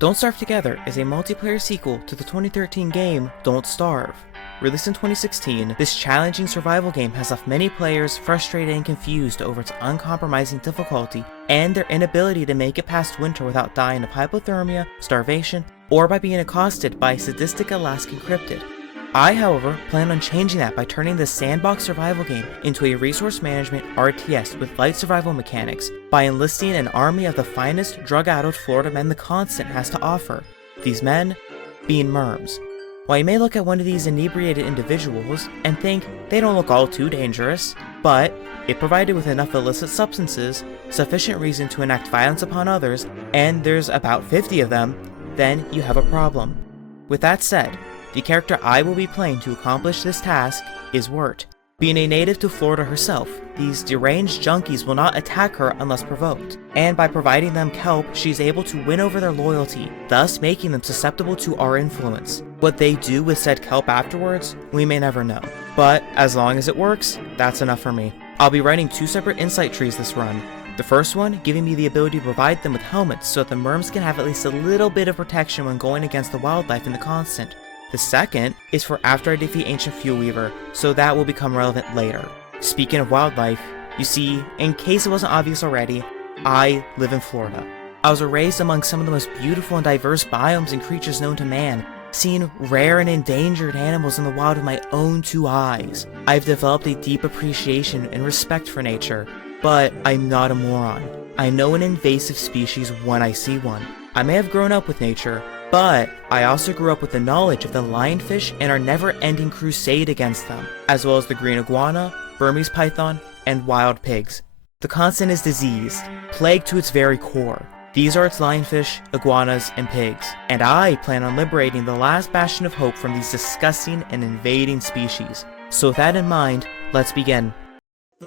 Don't Starve Together is a multiplayer sequel to the 2013 game Don't Starve. Released in 2016, this challenging survival game has left many players frustrated and confused over its uncompromising difficulty and their inability to make it past winter without dying of hypothermia, starvation, or by being accosted by a sadistic Alaskan cryptid. I, however, plan on changing that by turning this sandbox survival game into a resource management RTS with light survival mechanics by enlisting an army of the finest drug-addled Florida men the continent has to offer, these men being merms. While you may look at one of these inebriated individuals and think they don't look all too dangerous, but if provided with enough illicit substances, sufficient reason to enact violence upon others, and there's about 50 of them, then you have a problem. With that said, the character I will be playing to accomplish this task is Wirt. Being a native to Florida herself, these deranged junkies will not attack her unless provoked, and by providing them kelp, she's able to win over their loyalty, thus making them susceptible to our influence. What they do with said kelp afterwards, we may never know. But as long as it works, that's enough for me. I'll be writing 2 separate insight trees this run. The first one giving me the ability to provide them with helmets so that the merms can have at least a little bit of protection when going against the wildlife in the constant. The second is for after I defeat Ancient Fuel Weaver, so that will become relevant later. Speaking of wildlife, you see, in case it wasn't obvious already, I live in Florida. I was raised among some of the most beautiful and diverse biomes and creatures known to man, seeing rare and endangered animals in the wild with my own 2 eyes. I've developed a deep appreciation and respect for nature, but I'm not a moron. I know an invasive species when I see one. I may have grown up with nature, but I also grew up with the knowledge of the lionfish and our never-ending crusade against them, as well as the green iguana, Burmese python, and wild pigs. The continent is diseased, plagued to its very core. These are its lionfish, iguanas, and pigs, and I plan on liberating the last bastion of hope from these disgusting and invading species. So with that in mind, let's begin.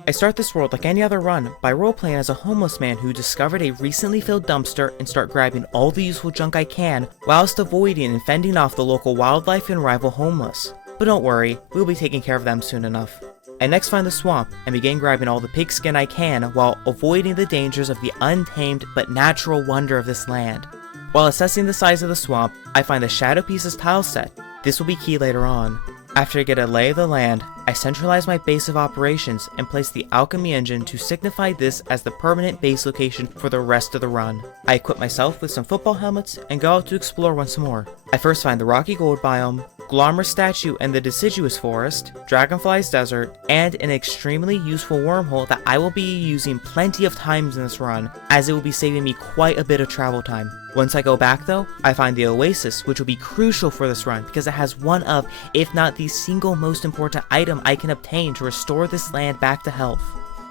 I start this world like any other run by roleplaying as a homeless man who discovered a recently filled dumpster and start grabbing all the useful junk I can whilst avoiding and fending off the local wildlife and rival homeless. But don't worry, we'll be taking care of them soon enough. I next find the swamp and begin grabbing all the pigskin I can while avoiding the dangers of the untamed but natural wonder of this land. While assessing the size of the swamp, I find the Shadow Pieces tile set. This will be key later on. After I get a lay of the land, I centralize my base of operations and place the alchemy engine to signify this as the permanent base location for the rest of the run. I equip myself with some football helmets and go out to explore once more. I first find the Rocky Gold biome, Glommer statue and the deciduous forest, Dragonfly's desert, and an extremely useful wormhole that I will be using plenty of times in this run, as it will be saving me quite a bit of travel time. Once I go back though, I find the Oasis, which will be crucial for this run because it has one of, if not the single most important item I can obtain to restore this land back to health.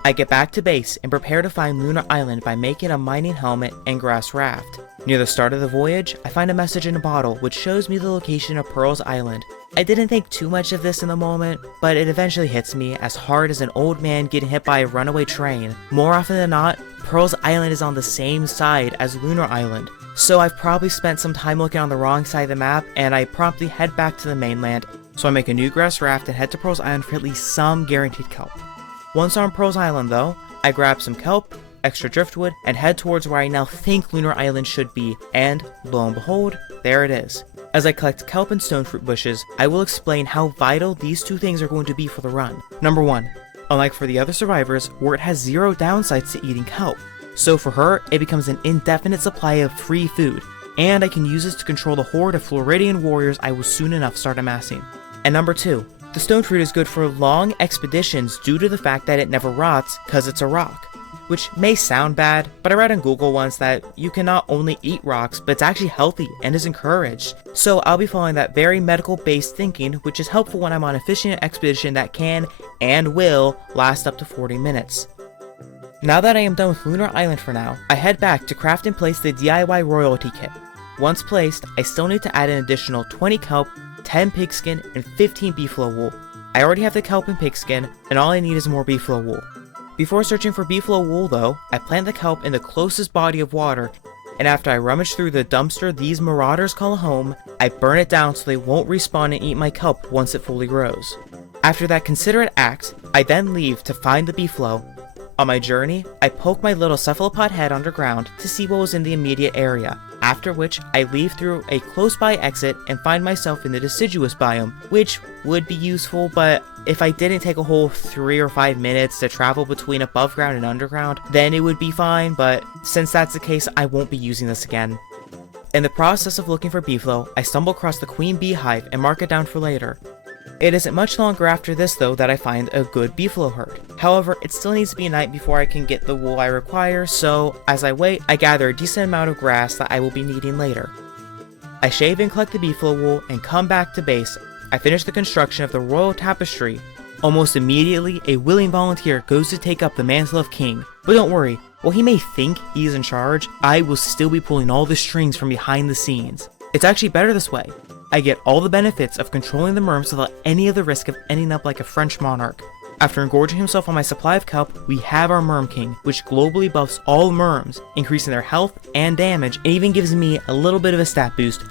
I get back to base and prepare to find Lunar Island by making a mining helmet and grass raft. Near the start of the voyage, I find a message in a bottle which shows me the location of Pearl's Island. I didn't think too much of this in the moment, but it eventually hits me as hard as an old man getting hit by a runaway train. More often than not, Pearl's Island is on the same side as Lunar Island. So I've probably spent some time looking on the wrong side of the map, and I promptly head back to the mainland. So I make a new grass raft and head to Pearl's Island for at least some guaranteed kelp. Once on Pearl's Island though, I grab some kelp, extra driftwood, and head towards where I now think Lunar Island should be, and lo and behold, there it is. As I collect kelp and stone fruit bushes, I will explain how vital these 2 things are going to be for the run. Number 1, unlike for the other survivors, Wirt has 0 downsides to eating kelp. So for her, it becomes an indefinite supply of free food, and I can use this to control the horde of Floridian warriors I will soon enough start amassing. And number 2, the stone fruit is good for long expeditions due to the fact that it never rots cause it's a rock. Which may sound bad, but I read on Google once that you can not only eat rocks, but it's actually healthy and is encouraged. So I'll be following that very medical based thinking, which is helpful when I'm on a fishing expedition that can and will last up to 40 minutes. Now that I am done with Lunar Island for now, I head back to craft and place the DIY royalty kit. Once placed, I still need to add an additional 20 kelp, 10 pigskin, and 15 beefalo wool. I already have the kelp and pigskin, and all I need is more beefalo wool. Before searching for beefalo wool though, I plant the kelp in the closest body of water, and after I rummage through the dumpster these marauders call a home, I burn it down so they won't respawn and eat my kelp once it fully grows. After that considerate act, I then leave to find the beefalo. On my journey, I poke my little cephalopod head underground to see what was in the immediate area, after which I leave through a close by exit and find myself in the deciduous biome, which would be useful, but if I didn't take a whole 3 or 5 minutes to travel between above ground and underground, then it would be fine, but since that's the case, I won't be using this again. In the process of looking for beefalo, I stumble across the queen beehive and mark it down for later. It isn't much longer after this though that I find a good beefalo herd. However, it still needs to be night before I can get the wool I require, so as I wait, I gather a decent amount of grass that I will be needing later. I shave and collect the beefalo wool and come back to base. I finish the construction of the royal tapestry. Almost immediately, a willing volunteer goes to take up the mantle of king, but don't worry, while he may think he is in charge, I will still be pulling all the strings from behind the scenes. It's actually better this way. I get all the benefits of controlling the merms without any of the risk of ending up like a French monarch. After engorging himself on my supply of kelp, we have our Merm King, which globally buffs all merms, increasing their health and damage, and even gives me a little bit of a stat boost,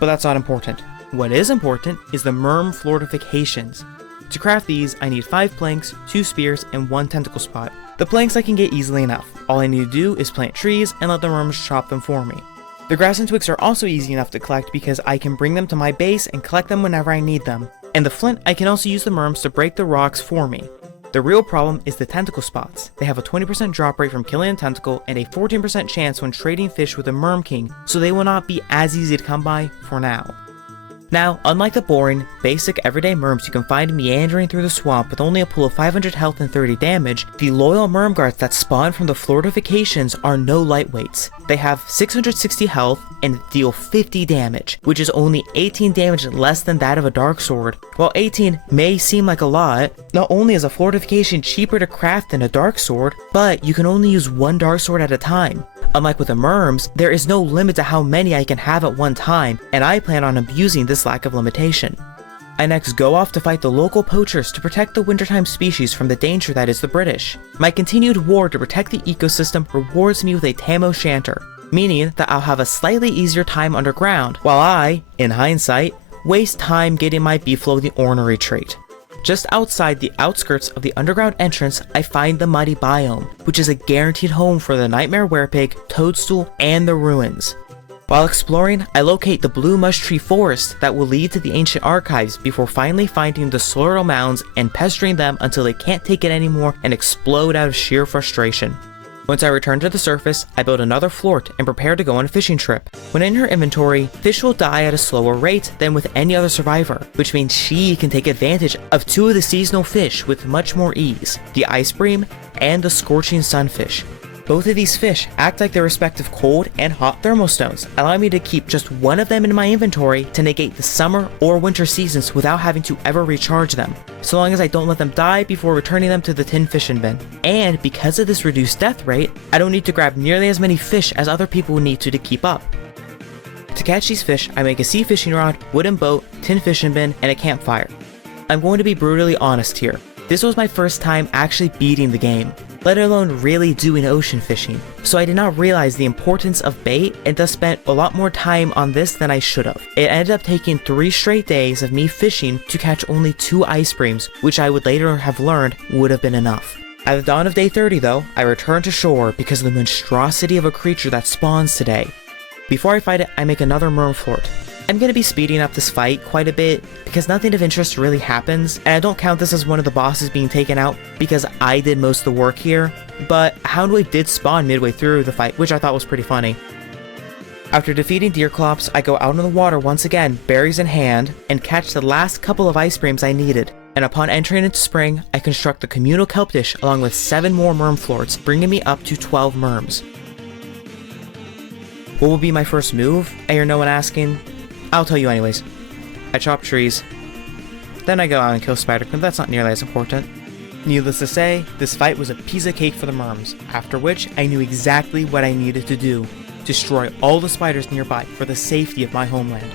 but that's not important. What is important is the merm fortifications. To craft these, I need 5 planks, 2 spears, and 1 tentacle spot. The planks I can get easily enough. All I need to do is plant trees and let the merms chop them for me. The grass and twigs are also easy enough to collect because I can bring them to my base and collect them whenever I need them. And the flint, I can also use the merms to break the rocks for me. The real problem is the tentacle spots. They have a 20% drop rate from killing a tentacle and a 14% chance when trading fish with a merm king, so they will not be as easy to come by for now. Now, unlike the boring, basic everyday merms you can find meandering through the swamp with only a pool of 500 health and 30 damage, the loyal merm guards that spawn from the fortifications are no lightweights. They have 660 health and deal 50 damage, which is only 18 damage less than that of a dark sword. While 18 may seem like a lot, not only is a fortification cheaper to craft than a dark sword, but you can only use 1 dark sword at a time. Unlike with the merms, there is no limit to how many I can have at one time, and I plan on abusing this lack of limitation. I next go off to fight the local poachers to protect the wintertime species from the danger that is the British. My continued war to protect the ecosystem rewards me with a Tam O'Shanter, meaning that I'll have a slightly easier time underground, while I, in hindsight, waste time getting my beefalo the ornery trait. Just outside the outskirts of the underground entrance, I find the Muddy Biome, which is a guaranteed home for the Nightmare Werepig, Toadstool, and the Ruins. While exploring, I locate the Blue Mush Tree Forest that will lead to the ancient archives before finally finding the Slurl Mounds and pestering them until they can't take it anymore and explode out of sheer frustration. Once I return to the surface, I build another fort and prepare to go on a fishing trip. When in her inventory, fish will die at a slower rate than with any other survivor, which means she can take advantage of 2 of the seasonal fish with much more ease, the ice bream and the scorching sunfish. Both of these fish act like their respective cold and hot thermostones, allowing me to keep just 1 of them in my inventory to negate the summer or winter seasons without having to ever recharge them, so long as I don't let them die before returning them to the tin fishing bin. And because of this reduced death rate, I don't need to grab nearly as many fish as other people would need to keep up. To catch these fish, I make a sea fishing rod, wooden boat, tin fishing bin, and a campfire. I'm going to be brutally honest here. This was my first time actually beating the game, let alone really doing ocean fishing, so I did not realize the importance of bait and thus spent a lot more time on this than I should have. It ended up taking 3 straight days of me fishing to catch only 2 ice breams, which I would later have learned would have been enough. At the dawn of day 30 though, I return to shore because of the monstrosity of a creature that spawns today. Before I fight it, I make another merm fort. I'm going to be speeding up this fight quite a bit because nothing of interest really happens, and I don't count this as one of the bosses being taken out because I did most of the work here, but Houndwave did spawn midway through the fight, which I thought was pretty funny. After defeating Deerclops, I go out in the water once again, berries in hand, and catch the last couple of ice breams I needed, and upon entering into spring, I construct the communal kelp dish along with 7 more merm floors, bringing me up to 12 merms. What will be my first move? I hear no one asking. I'll tell you anyways. I chop trees. Then I go out and kill Spider-Man, but that's not nearly as important. Needless to say, this fight was a piece of cake for the merms, after which I knew exactly what I needed to do. Destroy all the spiders nearby for the safety of my homeland.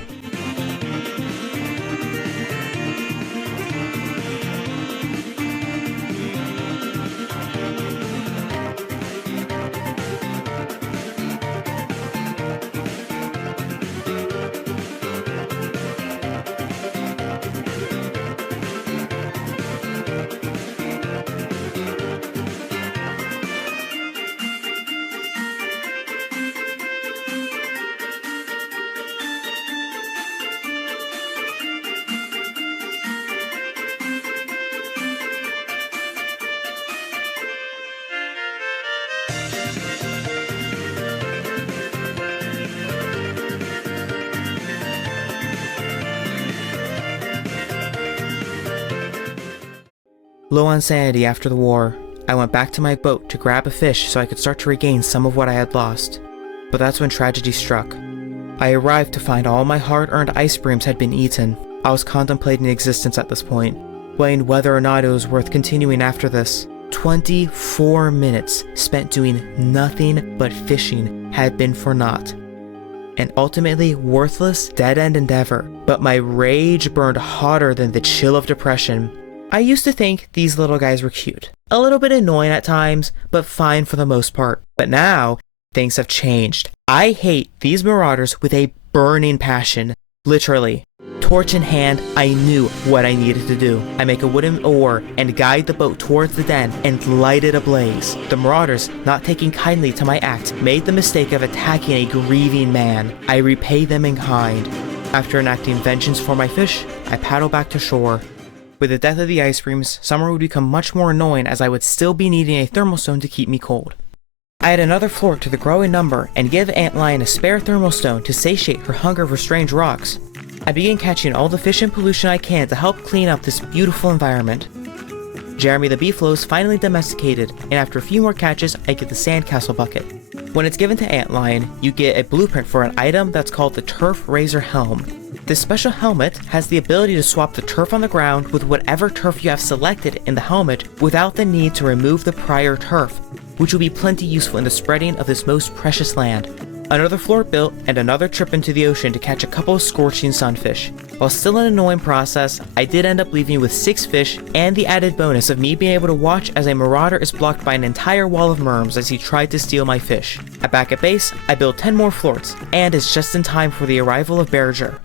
Low on sanity after the war, I went back to my boat to grab a fish so I could start to regain some of what I had lost. But that's when tragedy struck. I arrived to find all my hard-earned ice breams had been eaten. I was contemplating existence at this point, weighing whether or not it was worth continuing after this. 24 minutes spent doing nothing but fishing had been for naught. An ultimately worthless, dead-end endeavor, but my rage burned hotter than the chill of depression. I used to think these little guys were cute. A little bit annoying at times, but fine for the most part. But now, things have changed. I hate these marauders with a burning passion. Literally. Torch in hand, I knew what I needed to do. I make a wooden oar and guide the boat towards the den and light it ablaze. The marauders, not taking kindly to my act, made the mistake of attacking a grieving man. I repay them in kind. After enacting vengeance for my fish, I paddle back to shore. With the death of the ice creams, summer would become much more annoying as I would still be needing a thermal stone to keep me cold. I add another floor to the growing number and give Ant Lion a spare thermal stone to satiate her hunger for strange rocks. I begin catching all the fish and pollution I can to help clean up this beautiful environment. Jeremy the beefalo is finally domesticated, and after a few more catches, I get the sandcastle bucket. When it's given to Ant Lion, you get a blueprint for an item that's called the Turf Razor Helm. This special helmet has the ability to swap the turf on the ground with whatever turf you have selected in the helmet without the need to remove the prior turf, which will be plenty useful in the spreading of this most precious land. Another floor built, and another trip into the ocean to catch a couple of scorching sunfish. While still an annoying process, I did end up leaving with 6 fish and the added bonus of me being able to watch as a marauder is blocked by an entire wall of merms as he tried to steal my fish. Back at base, I build 10 more floats, and it's just in time for the arrival of Berger.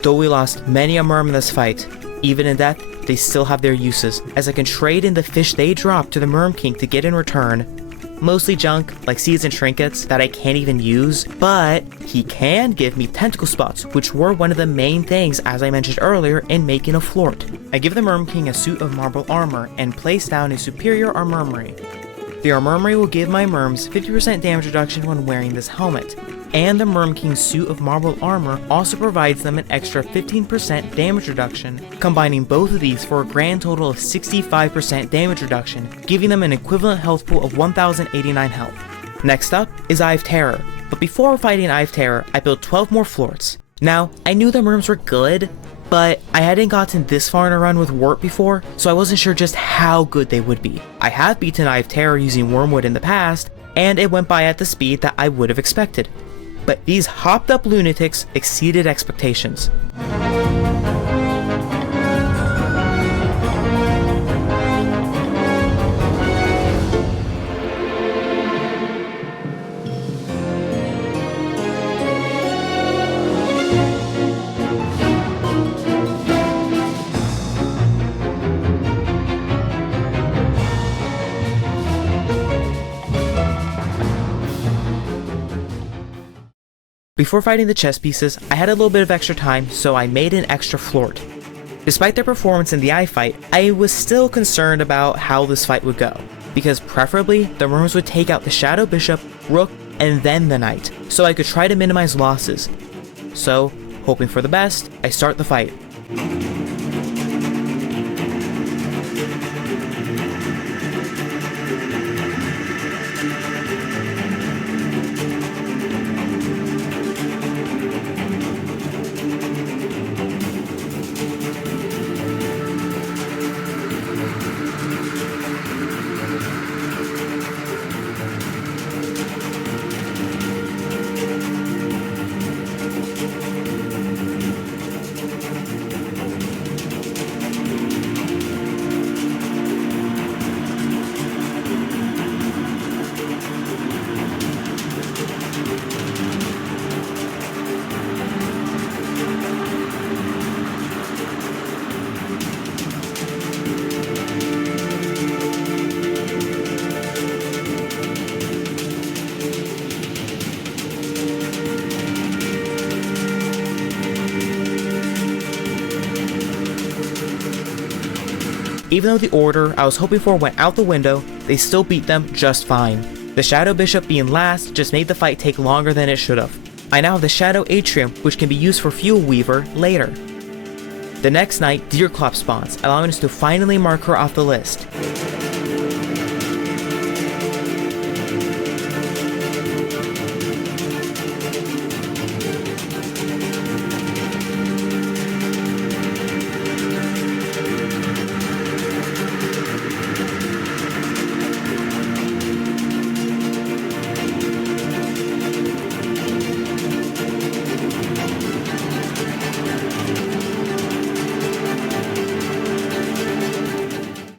Though we lost many a merm in this fight, even in death, they still have their uses, as I can trade in the fish they drop to the Merm King to get in return. Mostly junk, like seeds and trinkets, that I can't even use, but he can give me tentacle spots, which were one of the main things, as I mentioned earlier, in making a flort. I give the Merm King a suit of marble armor, and place down a superior armormery. The armormery will give my merms 50% damage reduction when wearing this helmet, and the Merm King's suit of marble armor also provides them an extra 15% damage reduction, combining both of these for a grand total of 65% damage reduction, giving them an equivalent health pool of 1089 health. Next up is Hive Terror, but before fighting Hive Terror, I built 12 more floors. Now, I knew the merms were good, but I hadn't gotten this far in a run with Wart before, so I wasn't sure just how good they would be. I have beaten Hive Terror using Wormwood in the past, and it went by at the speed that I would have expected. But these hopped up lunatics exceeded expectations. Before fighting the chess pieces, I had a little bit of extra time, so I made an extra flort. Despite their performance in the eye fight, I was still concerned about how this fight would go, because preferably the merms would take out the Shadow Bishop, Rook, and then the Knight, so I could try to minimize losses. So, hoping for the best, I start the fight. Even though the order I was hoping for went out the window, they still beat them just fine. The Shadow Bishop being last just made the fight take longer than it should have. I now have the Shadow Atrium, which can be used for Fuel Weaver later. The next night, Deerclop spawns, allowing us to finally mark her off the list.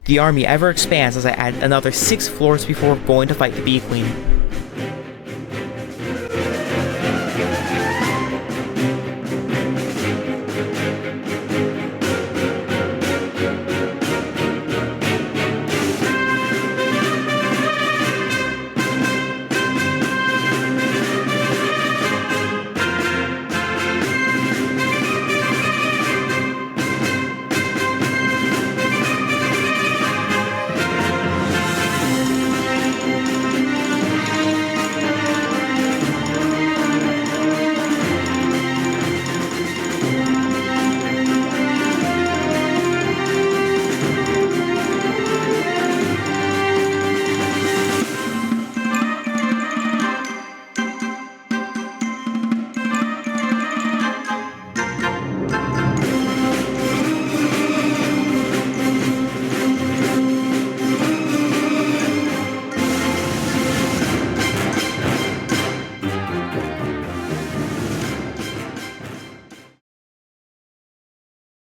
The army ever expands as I add another 6 floors before going to fight the Bee Queen.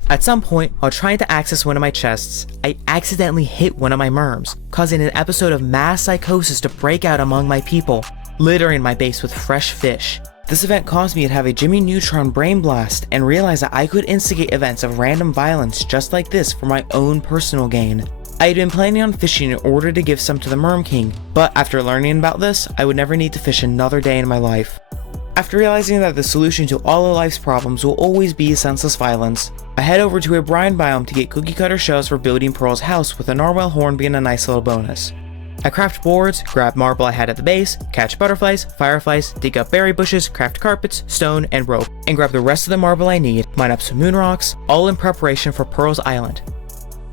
At some point, while trying to access one of my chests, I accidentally hit one of my merms, causing an episode of mass psychosis to break out among my people, littering my base with fresh fish. This event caused me to have a Jimmy Neutron brain blast and realize that I could instigate events of random violence just like this for my own personal gain. I had been planning on fishing in order to give some to the Merm King, but after learning about this, I would never need to fish another day in my life. After realizing that the solution to all of life's problems will always be senseless violence, I head over to a brine biome to get cookie cutter shells for building Pearl's house, with a narwhal horn being a nice little bonus. I craft boards, grab marble I had at the base, catch butterflies, fireflies, dig up berry bushes, craft carpets, stone, and rope, and grab the rest of the marble I need, mine up some moon rocks, all in preparation for Pearl's Island.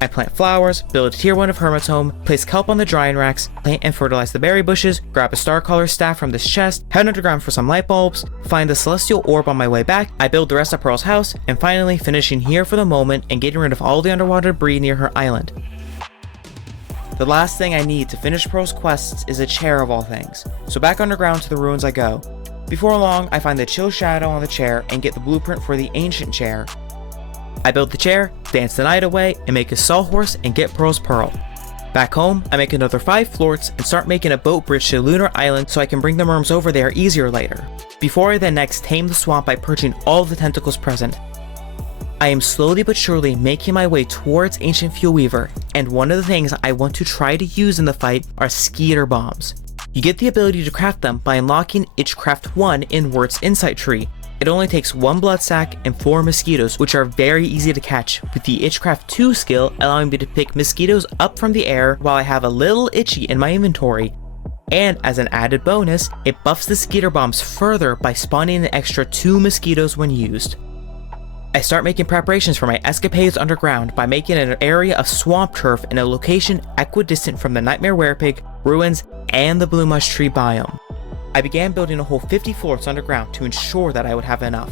I plant flowers, build a tier 1 of Hermit's Home, place kelp on the drying racks, plant and fertilize the berry bushes, grab a star color staff from this chest, head underground for some light bulbs, find the celestial orb on my way back, I build the rest of Pearl's house, and finally finishing here for the moment and getting rid of all the underwater debris near her island. The last thing I need to finish Pearl's quests is a chair of all things, so back underground to the ruins I go. Before long, I find the chill shadow on the chair and get the blueprint for the ancient chair. I build the chair, dance the night away, and make a sawhorse and get Pearl's Pearl. Back home, I make another 5 floats and start making a boat bridge to Lunar Island so I can bring the merms over there easier later, before I then next tame the swamp by purging all of the tentacles present. I am slowly but surely making my way towards Ancient Fuel Weaver, and one of the things I want to try to use in the fight are Skeeter Bombs. You get the ability to craft them by unlocking Itchcraft 1 in Wirt's Insight Tree. It only takes 1 blood sac and 4 mosquitoes, which are very easy to catch, with the Itchcraft 2 skill allowing me to pick mosquitoes up from the air while I have a little itchy in my inventory. And as an added bonus, it buffs the Skeeter Bombs further by spawning an extra 2 mosquitoes when used. I start making preparations for my escapades underground by making an area of swamp turf in a location equidistant from the Nightmare Werepig, ruins, and the Blue Mush Tree biome. I began building a whole 50 floors underground to ensure that I would have enough.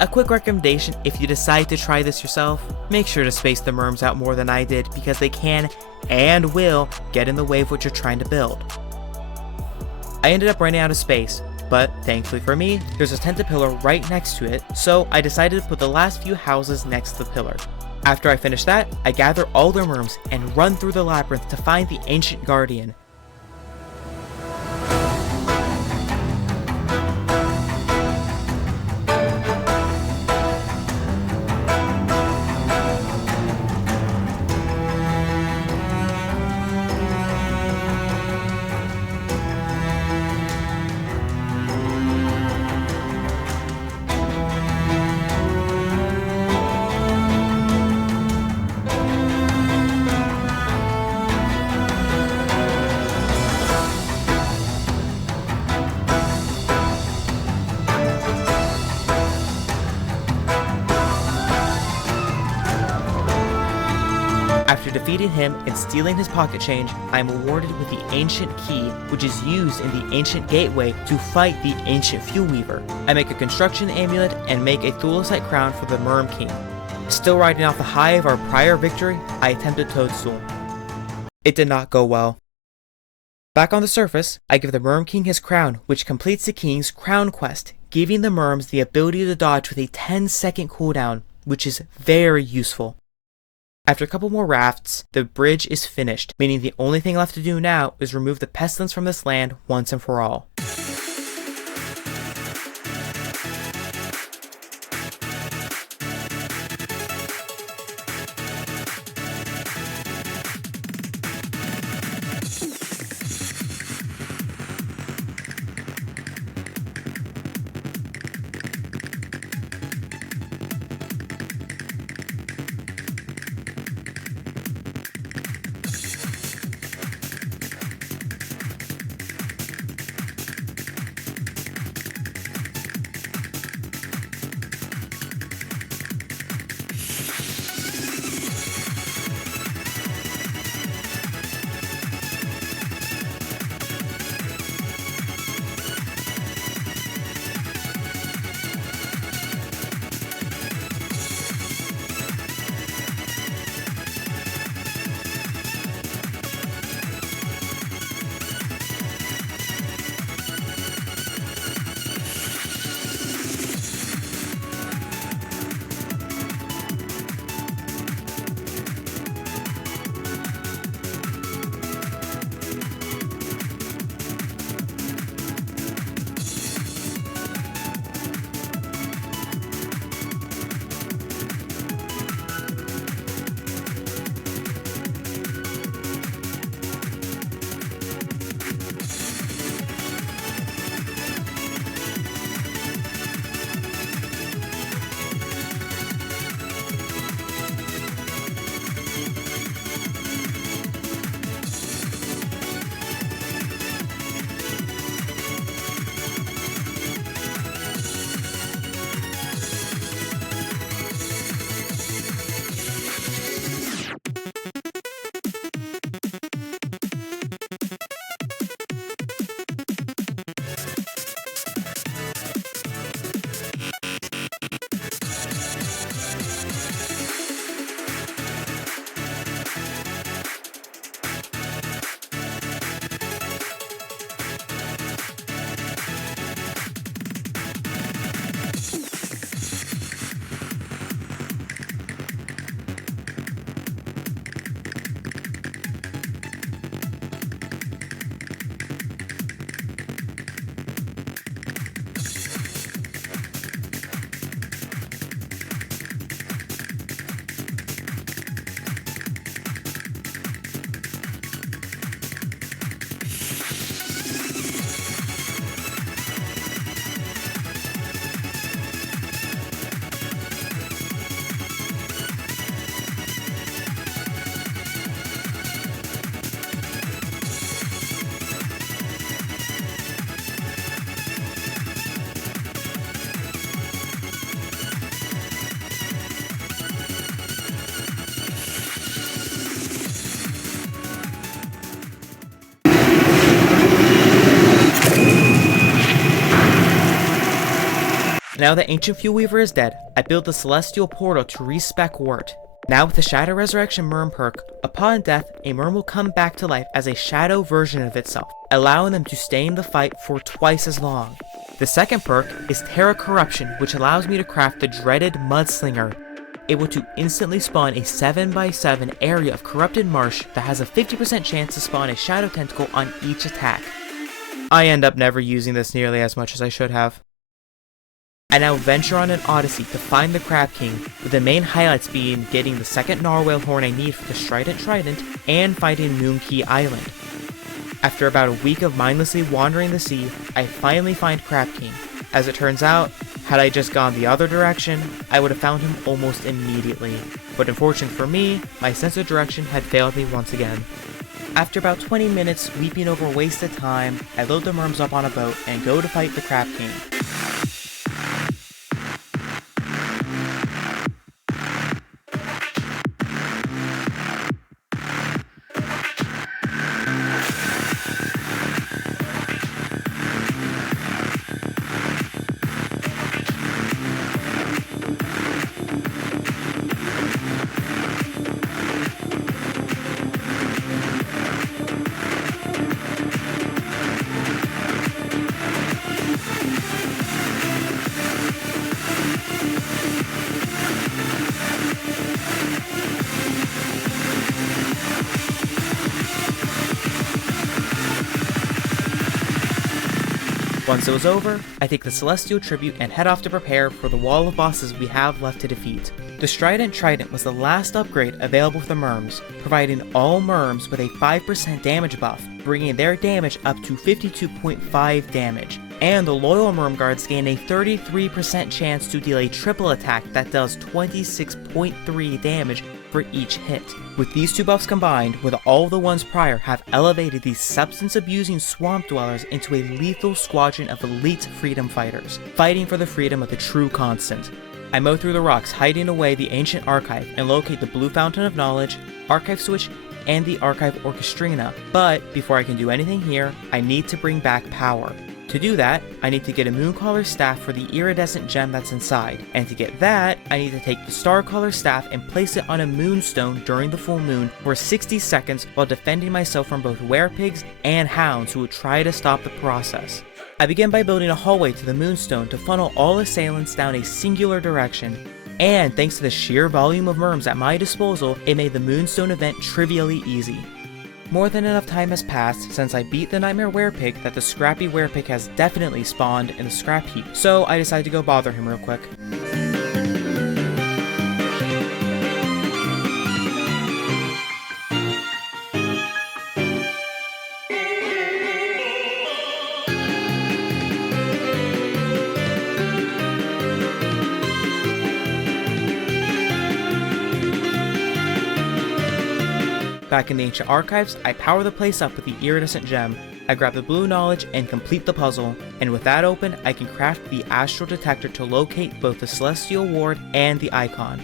A quick recommendation: if you decide to try this yourself, make sure to space the merms out more than I did, because they can and will get in the way of what you're trying to build. I ended up running out of space, but thankfully for me, there's a tented pillar right next to it, so I decided to put the last few houses next to the pillar. After I finish that, I gather all the merms and run through the labyrinth to find the Ancient Guardian. After defeating him and stealing his pocket change, I am awarded with the Ancient Key, which is used in the Ancient Gateway to fight the Ancient Fuel Weaver. I make a construction amulet and make a Thulecite crown for the Merm King. Still riding off the high of our prior victory, I attempted Toadstool. It did not go well. Back on the surface, I give the Merm King his crown, which completes the King's crown quest, giving the Merms the ability to dodge with a 10-second cooldown, which is very useful. After a couple more rafts, the bridge is finished, meaning the only thing left to do now is remove the pestilence from this land once and for all. Now that Ancient Fuel Weaver is dead, I build the Celestial Portal to respec Wart. Now with the Shadow Resurrection Merm perk, upon death, a Merm will come back to life as a shadow version of itself, allowing them to stay in the fight for twice as long. The second perk is Terra Corruption, which allows me to craft the dreaded Mudslinger, able to instantly spawn a 7x7 area of corrupted marsh that has a 50% chance to spawn a Shadow Tentacle on each attack. I end up never using this nearly as much as I should have. I now venture on an odyssey to find the Crab King, with the main highlights being getting the second Narwhale horn I need for the Strident Trident, and finding Moonkey Island. After about a week of mindlessly wandering the sea, I finally find Crab King. As it turns out, had I just gone the other direction, I would have found him almost immediately. But unfortunately for me, my sense of direction had failed me once again. After about 20 minutes weeping over wasted time, I load the Merms up on a boat and go to fight the Crab King. Once it was over, I take the Celestial Tribute and head off to prepare for the wall of bosses we have left to defeat. The Strident Trident was the last upgrade available for the Merms, providing all Merms with a 5% damage buff, bringing their damage up to 52.5 damage. And the loyal Merm guards gain a 33% chance to deal a triple attack that does 26.3 damage for each hit. With these two buffs combined with all the ones prior have elevated these substance-abusing swamp dwellers into a lethal squadron of elite freedom fighters, fighting for the freedom of the true constant. I mow through the rocks, hiding away the ancient archive, and locate the Blue Fountain of Knowledge, Archive Switch, and the Archive Orchestrina, but before I can do anything here, I need to bring back power. To do that, I need to get a Mooncaller Staff for the iridescent gem that's inside, and to get that, I need to take the Starcaller Staff and place it on a moonstone during the full moon for 60 seconds while defending myself from both werepigs and hounds who would try to stop the process. I begin by building a hallway to the moonstone to funnel all assailants down a singular direction, and thanks to the sheer volume of Merms at my disposal, it made the moonstone event trivially easy. More than enough time has passed since I beat the Nightmare Werepig that the Scrappy Werepig has definitely spawned in the scrap heap, so I decide to go bother him real quick. Back in the ancient archives, I power the place up with the iridescent gem, I grab the blue knowledge and complete the puzzle, and with that open, I can craft the astral detector to locate both the celestial ward and the icon.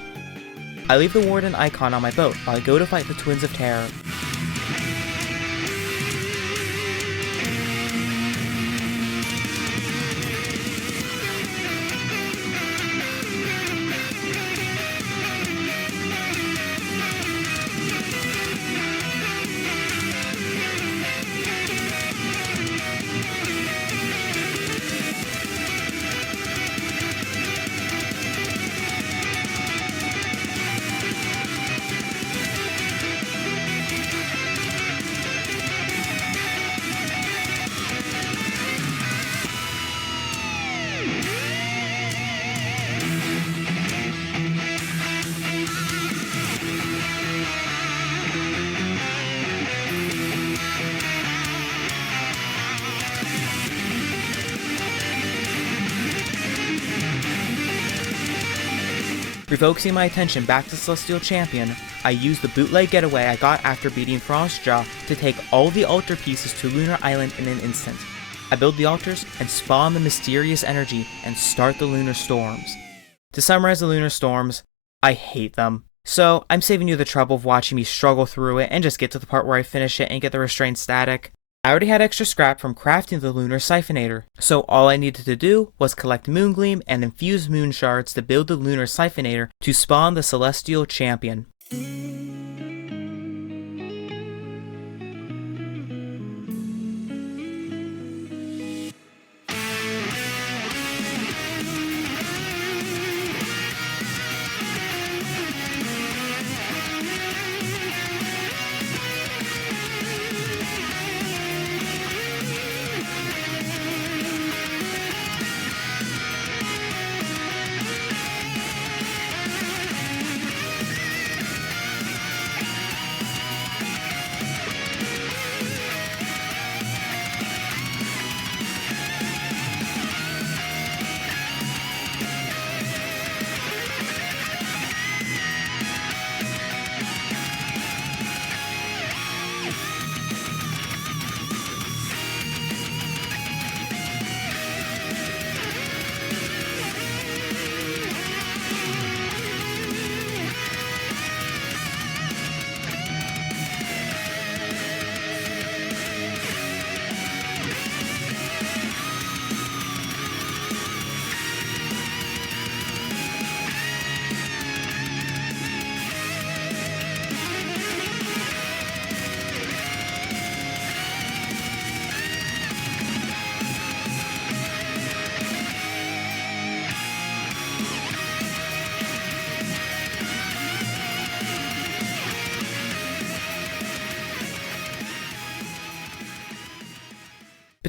I leave the ward and icon on my boat while I go to fight the Twins of Terror. Refocusing my attention back to Celestial Champion, I use the bootleg getaway I got after beating Frostjaw to take all the altar pieces to Lunar Island in an instant. I build the altars and spawn the mysterious energy and start the lunar storms. To summarize the lunar storms, I hate them. So I'm saving you the trouble of watching me struggle through it and just get to the part where I finish it and get the restrained static. I already had extra scrap from crafting the Lunar Siphonator, so all I needed to do was collect Moongleam and infuse Moon Shards to build the Lunar Siphonator to spawn the Celestial Champion.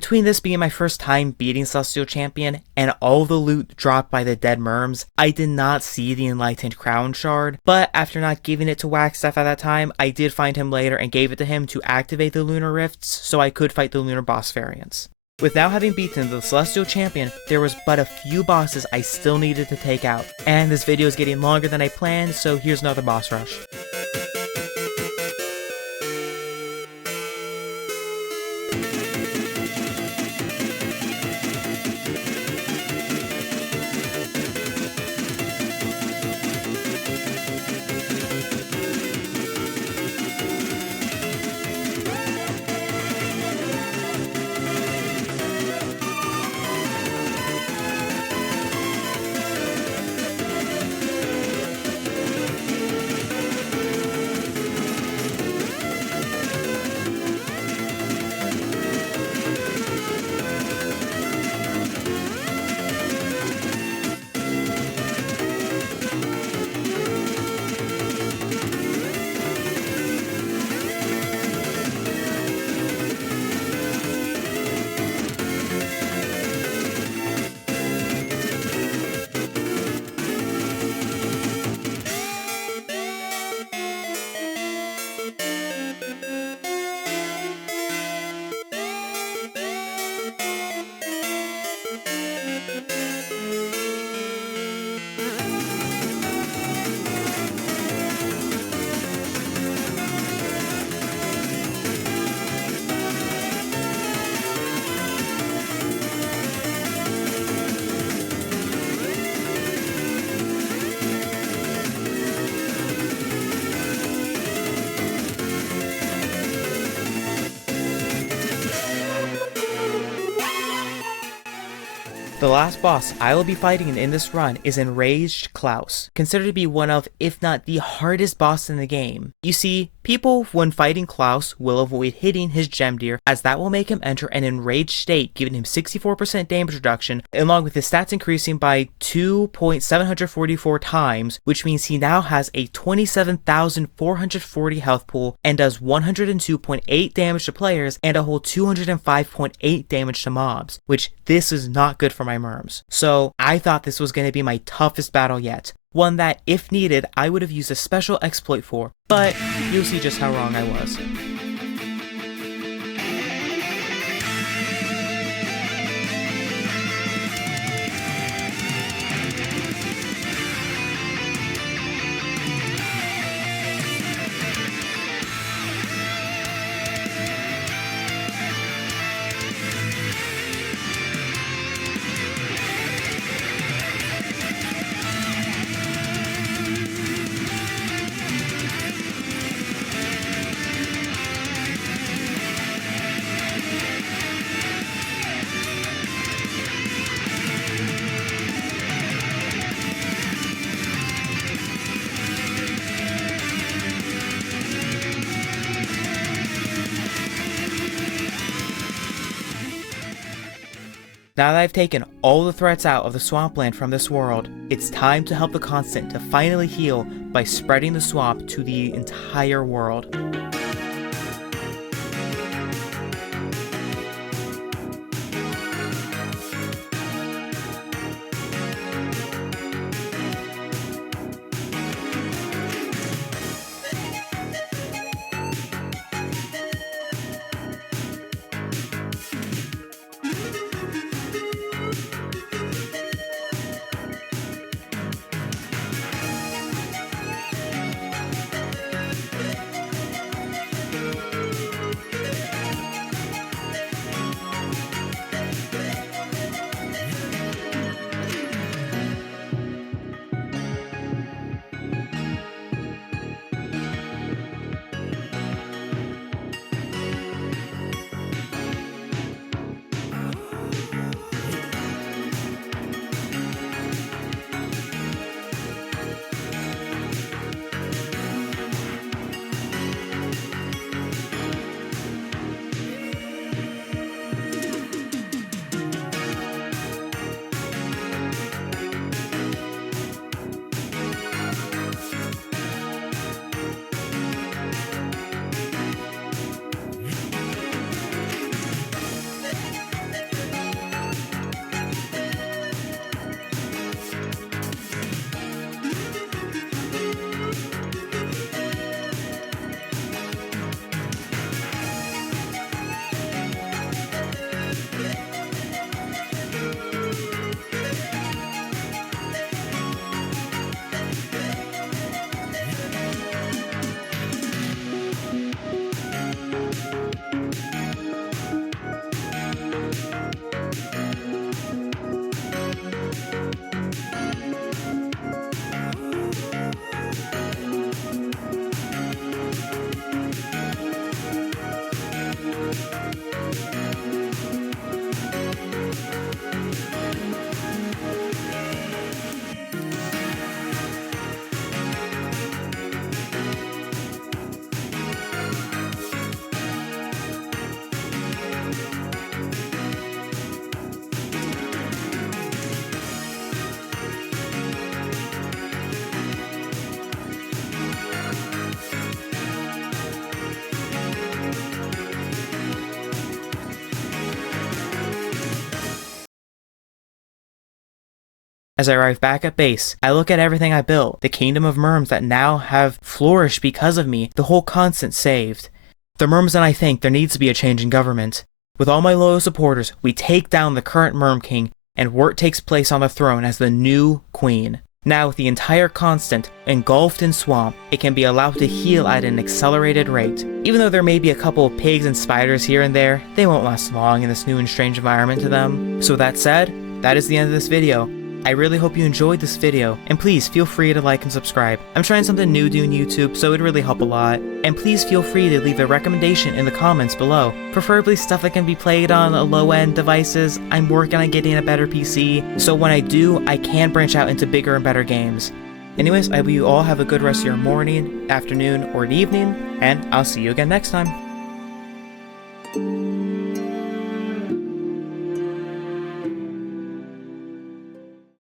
Between this being my first time beating Celestial Champion and all the loot dropped by the dead merms, I did not see the Enlightened Crown Shard, but after not giving it to Wagstaff at that time, I did find him later and gave it to him to activate the Lunar Rifts so I could fight the Lunar boss variants. With now having beaten the Celestial Champion, there was but a few bosses I still needed to take out, and this video is getting longer than I planned, so here's another boss rush. The last boss I will be fighting in this run is Enraged Klaus, considered to be one of, if not the hardest boss in the game. You see, people when fighting Klaus will avoid hitting his gem deer, as that will make him enter an enraged state, giving him 64% damage reduction, along with his stats increasing by 2.744 times, which means he now has a 27,440 health pool and does 102.8 damage to players and a whole 205.8 damage to mobs, which this is not good for my merms. So I thought this was going to be my toughest battle yet. One that, if needed, I would have used a special exploit for, but you'll see just how wrong I was. Now that I've taken all the threats out of the swampland from this world, it's time to help the Constant to finally heal by spreading the swamp to the entire world. As I arrive back at base, I look at everything I built, the kingdom of merms that now have flourished because of me, the whole continent saved. The merms and I think there needs to be a change in government. With all my loyal supporters, we take down the current merm king, and Wirt takes place on the throne as the new queen. Now, with the entire continent engulfed in swamp, it can be allowed to heal at an accelerated rate. Even though there may be a couple of pigs and spiders here and there, they won't last long in this new and strange environment to them. So that said, that is the end of this video. I really hope you enjoyed this video, and please feel free to like and subscribe. I'm trying something new doing YouTube, so it'd really help a lot. And please feel free to leave a recommendation in the comments below, preferably stuff that can be played on low-end devices. I'm working on getting a better PC, so when I do, I can branch out into bigger and better games. Anyways, I hope you all have a good rest of your morning, afternoon, or evening, and I'll see you again next time.